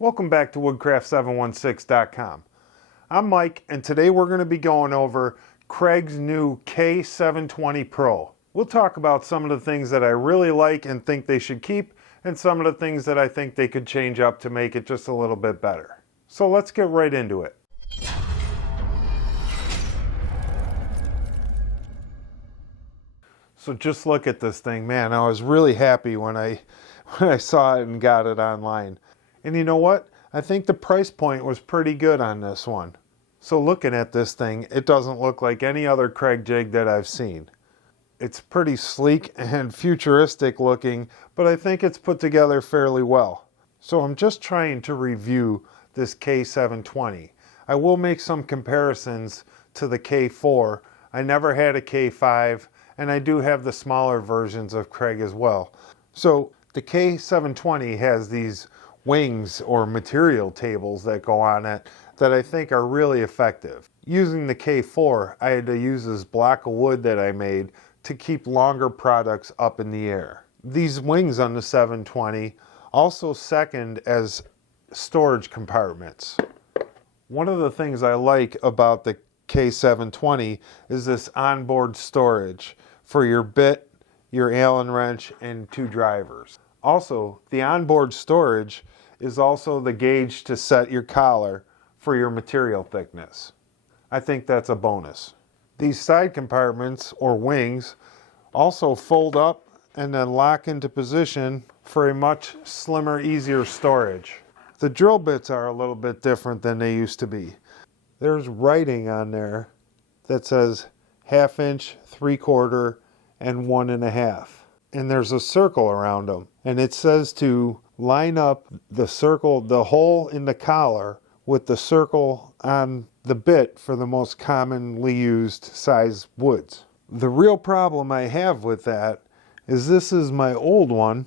Welcome back to Woodcraft716.com. I'm Mike, and today we're going to be going over Kreg's new K720 Pro. We'll talk about some of the things that I really like and think they should keep, and some of the things that I think they could change up to make it just a little bit better. So let's get right into it. So just look at this thing, man. I was really happy when I saw it and got it online. And you know what? I think the price point was pretty good on this one. So looking at this thing, it doesn't look like any other Kreg jig that I've seen. It's pretty sleek and futuristic looking, but I think it's put together fairly well. So I'm just trying to review this K720. I will make some comparisons to the K4. I never had a K5, and I do have the smaller versions of Kreg as well. So the K720 has these wings or material tables that go on it that I think are really effective. Using the K4, I had to use this block of wood that I made to keep longer products up in the air. These wings on the 720 also second as storage compartments. One of the things I like about the K720 is this onboard storage for your bit, your Allen wrench, and 2 drivers. Also, the onboard storage is also the gauge to set your collar for your material thickness. I think that's a bonus. These side compartments, or wings, also fold up and then lock into position for a much slimmer, easier storage. The drill bits are a little bit different than they used to be. There's writing on there that says 1/2 inch, 3/4, and 1.5. And there's a circle around them. And it says to line up the circle, the hole in the collar, with the circle on the bit for the most commonly used size woods. The real problem I have with that is this is my old one,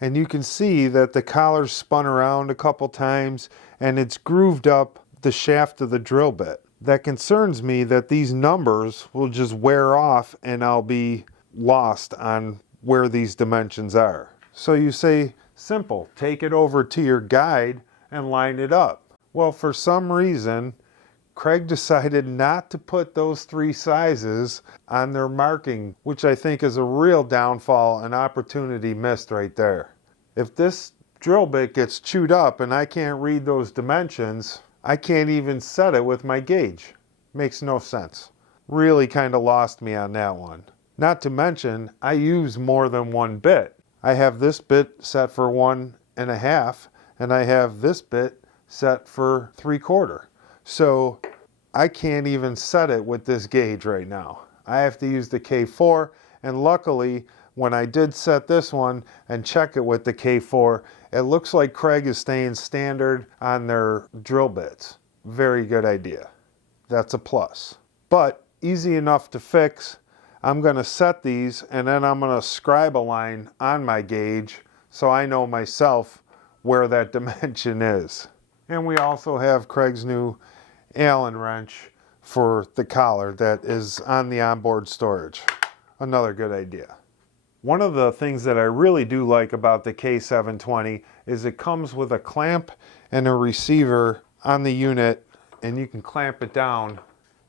and you can see that the collar's spun around a couple times and it's grooved up the shaft of the drill bit. That concerns me that these numbers will just wear off and I'll be lost on where these dimensions are. So you say, simple, take it over to your guide and line it up. Well, for some reason, Kreg decided not to put those 3 sizes on their marking, which I think is a real downfall and opportunity missed right there. If this drill bit gets chewed up and I can't read those dimensions, I can't even set it with my gauge. Makes no sense. Really kind of lost me on that one. Not to mention, I use more than one bit. I have this bit set for 1.5, and I have this bit set for 3/4. So I can't even set it with this gauge right now. I have to use the K4, and luckily, when I did set this one and check it with the K4, it looks like Kreg is staying standard on their drill bits. Very good idea. That's a plus. But easy enough to fix. I'm going to set these, and then I'm going to scribe a line on my gauge so I know myself where that dimension is. And we also have Kreg's new Allen wrench for the collar that is on the onboard storage. Another good idea. One of the things that I really do like about the K720 is it comes with a clamp and a receiver on the unit, and you can clamp it down.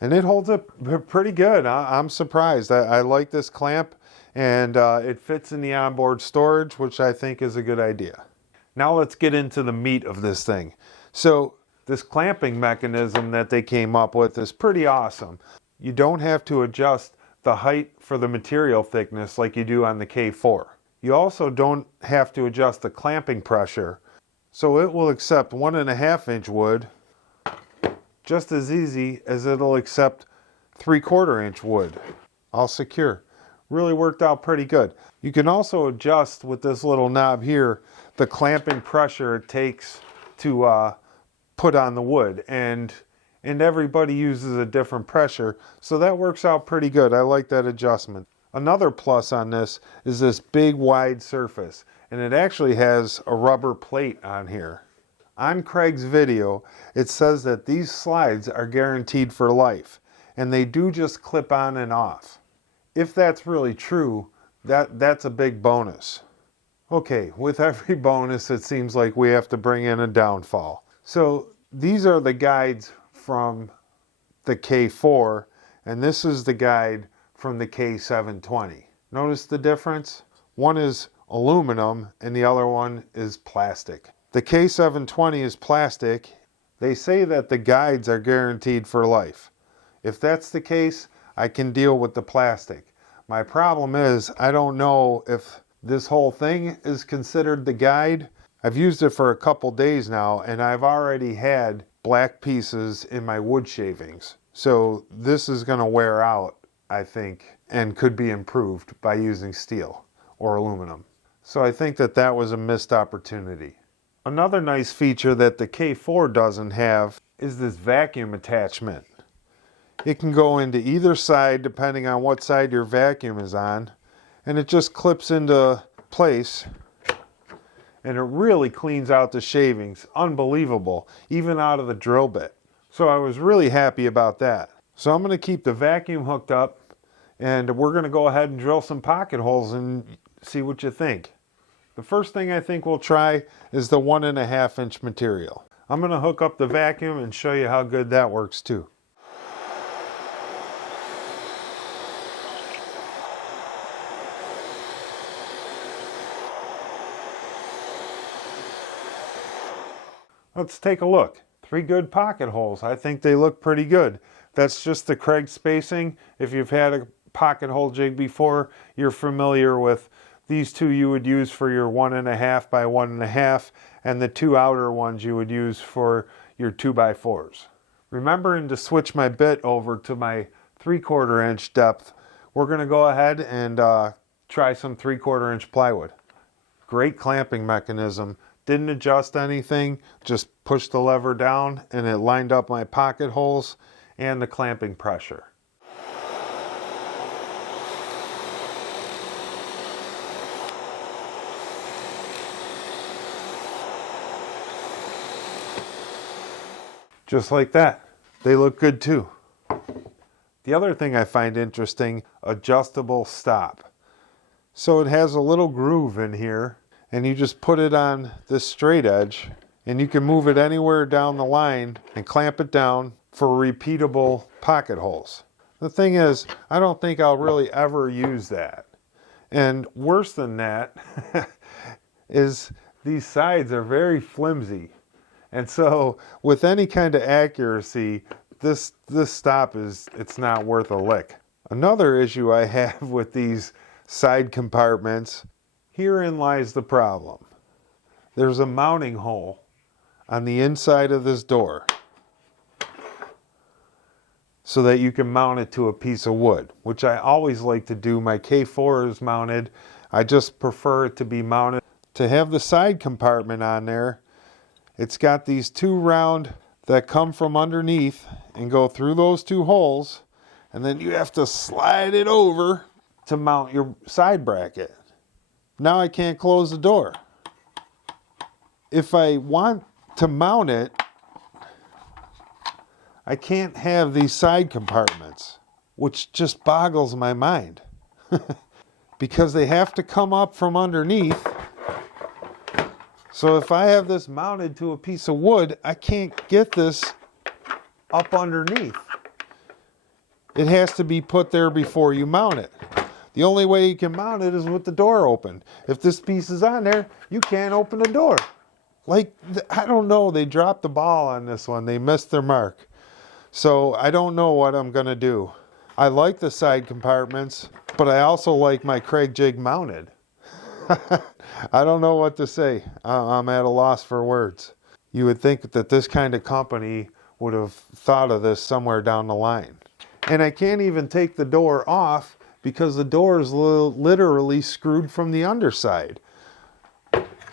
And it holds up pretty good. I'm surprised. I like this clamp, and it fits in the onboard storage, which I think is a good idea. Now let's get into the meat of this thing. So this clamping mechanism that they came up with is pretty awesome. You don't have to adjust the height for the material thickness like you do on the K4. You also don't have to adjust the clamping pressure, so it will accept 1.5 inch wood just as easy as it'll accept 3/4 inch wood. All secure. Really worked out pretty good. You can also adjust with this little knob here the clamping pressure it takes to put on the wood, and everybody uses a different pressure, so that works out pretty good. I like that adjustment. Another plus on this is this big wide surface, and it actually has a rubber plate on here. On Kreg's video, it says that these slides are guaranteed for life, and they do just clip on and off. If that's really true, that's a big bonus. Okay, with every bonus, it seems like we have to bring in a downfall. So these are the guides from the K4, and this is the guide from the K720. Notice the difference? One is aluminum and the other one is plastic. The K720 is plastic. They say that the guides are guaranteed for life. If that's the case, I can deal with the plastic. My problem is I don't know if this whole thing is considered the guide. I've used it for a couple days now and I've already had black pieces in my wood shavings. So this is going to wear out, I think, and could be improved by using steel or aluminum. So I think that that was a missed opportunity. Another nice feature that the K4 doesn't have is this vacuum attachment. It can go into either side depending on what side your vacuum is on, and it just clips into place and it really cleans out the shavings. Unbelievable, even out of the drill bit. So I was really happy about that. So I'm going to keep the vacuum hooked up and we're going to go ahead and drill some pocket holes and see what you think. The first thing I think we'll try is the 1.5 inch material. I'm going to hook up the vacuum and show you how good that works too. Let's take a look. 3 good pocket holes. I think they look pretty good. That's just the Kreg spacing. If you've had a pocket hole jig before, you're familiar with these two you would use for your 1.5 by 1.5, and the 2 outer ones you would use for your 2x4s. Remembering to switch my bit over to my 3/4 inch depth, we're going to go ahead and try some 3/4 inch plywood. Great clamping mechanism. Didn't adjust anything, just pushed the lever down and it lined up my pocket holes and the clamping pressure. Just like that. They look good too. The other thing I find interesting, adjustable stop. So it has a little groove in here and you just put it on this straight edge and you can move it anywhere down the line and clamp it down for repeatable pocket holes. The thing is, I don't think I'll really ever use that. And worse than that is these sides are very flimsy. And so with any kind of accuracy, this stop it's not worth a lick. Another issue I have with these side compartments, herein lies the problem. There's a mounting hole on the inside of this door so that you can mount it to a piece of wood, which I always like to do. My K4 is mounted. I just prefer it to be mounted. To have the side compartment on there, it's got these 2 round that come from underneath and go through those 2 holes, and then you have to slide it over to mount your side bracket. Now I can't close the door. If I want to mount it, I can't have these side compartments, which just boggles my mind. Because they have to come up from underneath. So if I have this mounted to a piece of wood, I can't get this up underneath. It has to be put there before you mount it. The only way you can mount it is with the door open. If this piece is on there, you can't open the door. Like, I don't know, they dropped the ball on this one. They missed their mark. So I don't know what I'm going to do. I like the side compartments, but I also like my Kreg jig mounted. I don't know what to say. I'm at a loss for words. You would think that this kind of company would have thought of this somewhere down the line. And I can't even take the door off because the door is literally screwed from the underside.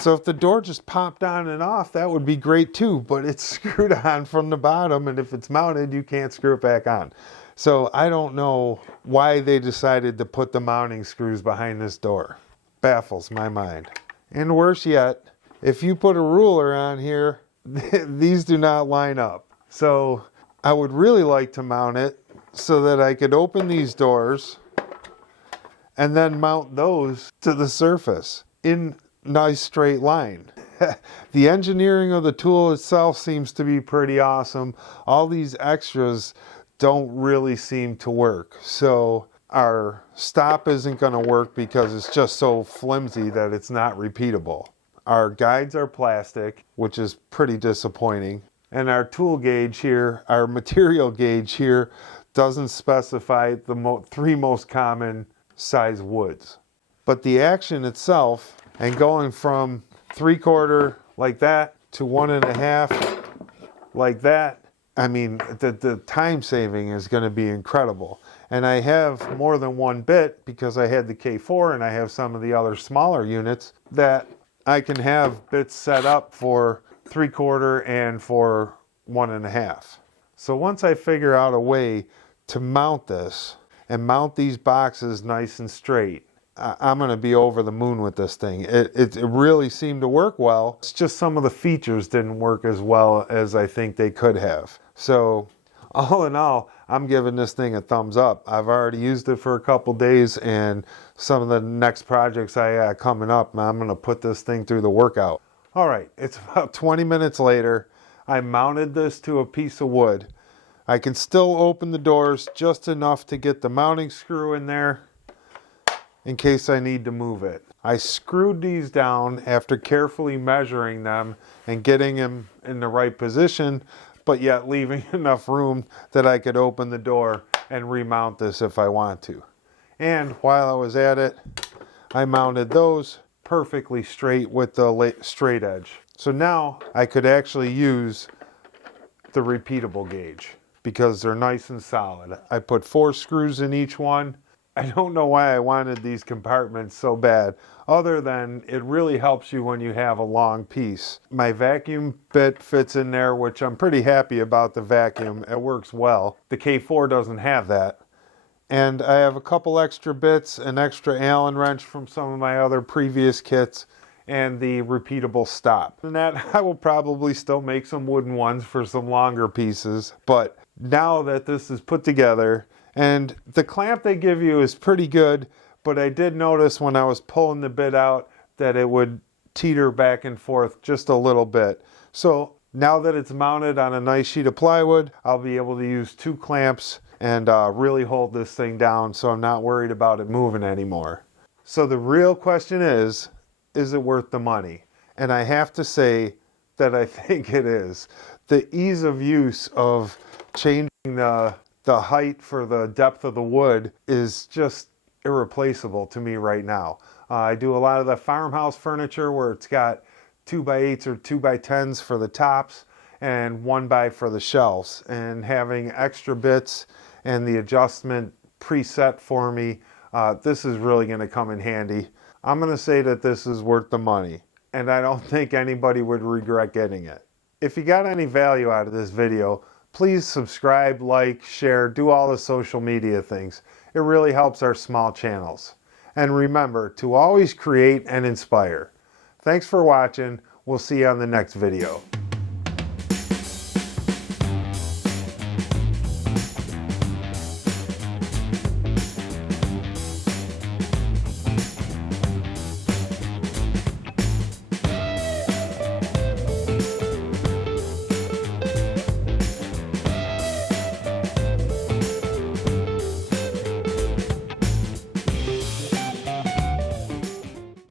So if the door just popped on and off, that would be great too, but it's screwed on from the bottom, and if it's mounted, you can't screw it back on. So I don't know why they decided to put the mounting screws behind this door. Baffles my mind. And worse yet, if you put a ruler on here, these do not line up. So I would really like to mount it so that I could open these doors and then mount those to the surface. In nice straight line. The engineering of the tool itself seems to be pretty awesome. All these extras don't really seem to work. So our stop isn't going to work because it's just so flimsy that it's not repeatable. Our guides are plastic, which is pretty disappointing. And our tool gauge here, our material gauge here, doesn't specify the three most common size woods. But the action itself, and going from 3/4 like that to 1.5 like that, I mean, the time saving is going to be incredible. And I have more than one bit because I had the K4 and I have some of the other smaller units that I can have bits set up for 3/4 and for 1.5. So once I figure out a way to mount this and mount these boxes nice and straight, I'm going to be over the moon with this thing. It really seemed to work well. It's just some of the features didn't work as well as I think they could have. So all in all, I'm giving this thing a thumbs up. I've already used it for a couple days, and some of the next projects I got coming up, I'm going to put this thing through the workout. All right, it's about 20 minutes later. I mounted this to a piece of wood. I can still open the doors just enough to get the mounting screw in there in case I need to move it. I screwed these down after carefully measuring them and getting them in the right position, but yet leaving enough room that I could open the door and remount this if I want to. And while I was at it, I mounted those perfectly straight with the straight edge. So now I could actually use the repeatable gauge because they're nice and solid. I put 4 screws in each one. I don't know why I wanted these compartments so bad, other than it really helps you when you have a long piece. My vacuum bit fits in there, which I'm pretty happy about the vacuum. It works well. The K4 doesn't have that. And I have a couple extra bits, an extra Allen wrench from some of my other previous kits, and the repeatable stop. And that I will probably still make some wooden ones for some longer pieces, but now that this is put together, and the clamp they give you is pretty good, but I did notice when I was pulling the bit out that it would teeter back and forth just a little bit. So now that it's mounted on a nice sheet of plywood, I'll be able to use 2 clamps and really hold this thing down so I'm not worried about it moving anymore. So the real question is it worth the money? And I have to say that I think it is. The ease of use of changing the height for the depth of the wood is just irreplaceable to me right now. I do a lot of the farmhouse furniture where it's got 2x8s or 2x10s for the tops and 1x for the shelves. And having extra bits and the adjustment preset for me, this is really going to come in handy. I'm going to say that this is worth the money, and I don't think anybody would regret getting it. If you got any value out of this video, please subscribe, like, share, do all the social media things. It really helps our small channels. And remember to always create and inspire. Thanks for watching. We'll see you on the next video.